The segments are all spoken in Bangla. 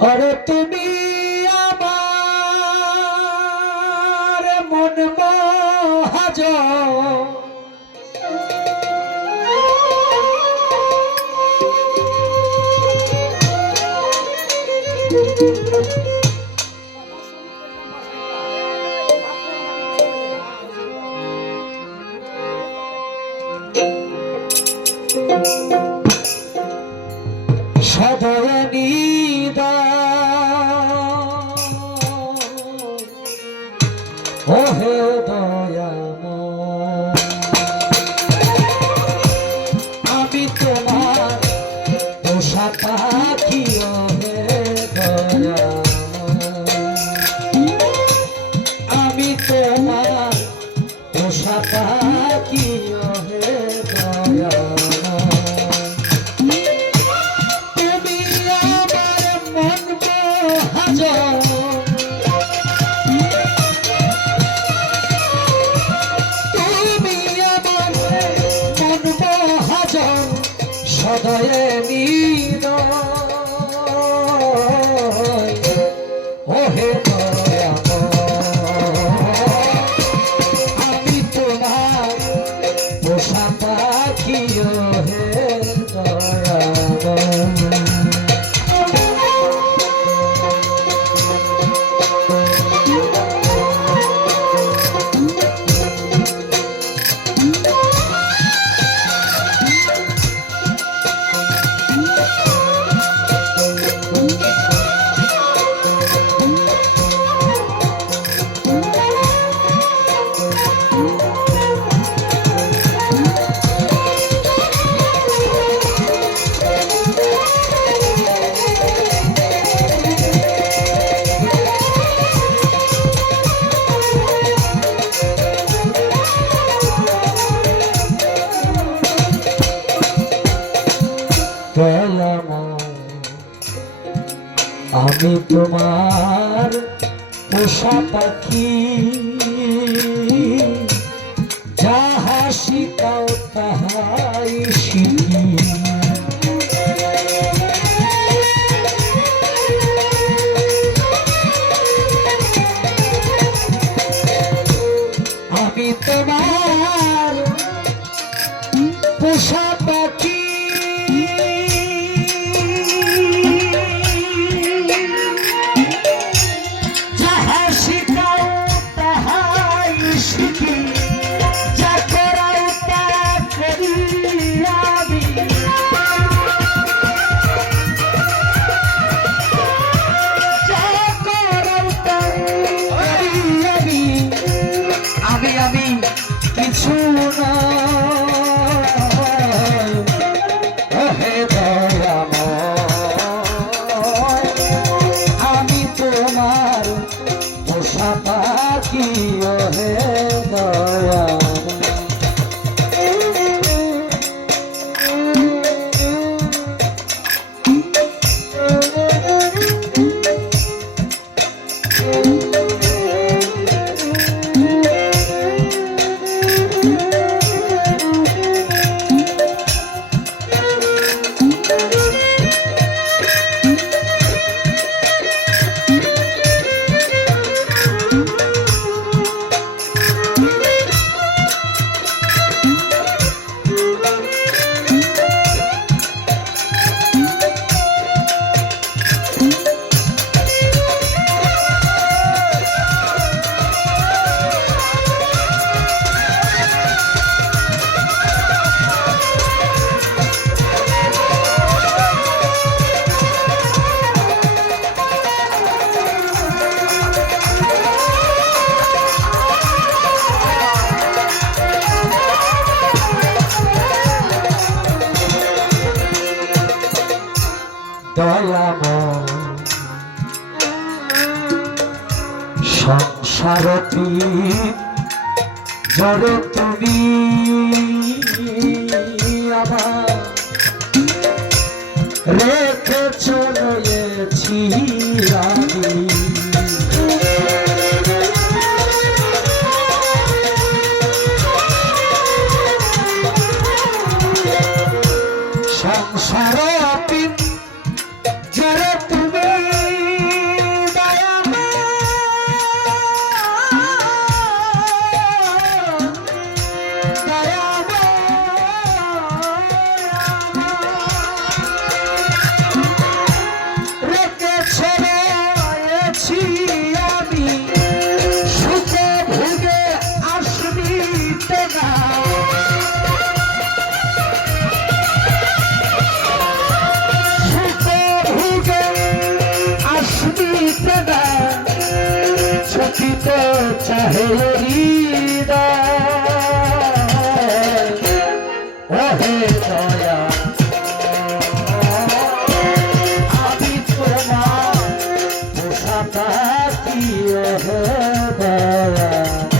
আরে তুমি আমার মন মহাজ সদয় ওহে দয়াম আমি তোমার পোষা পাখি ওহে দয়াম আমি তোমার जय গেলাম আমি তোমার পোষা পাখি। যাহা শিখাও তাহাই শিখি। পোষা হে ওহে সংসারতি জড়ে তুমি আমার রেখে চলেছি আমি না সখিত চাহে ওহে দয়া। আমি তোমার পোষা পাখি ওহে দয়া।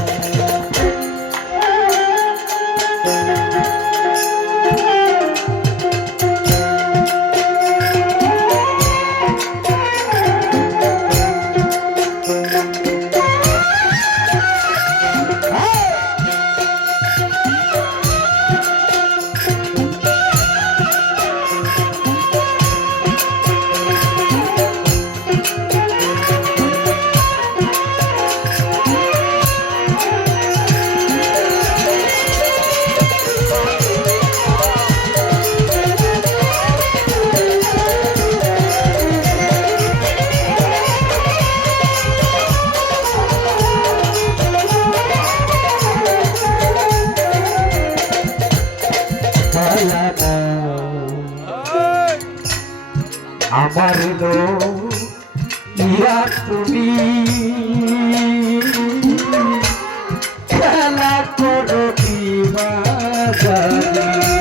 আমার ইয়া তুমি ಸಾಲ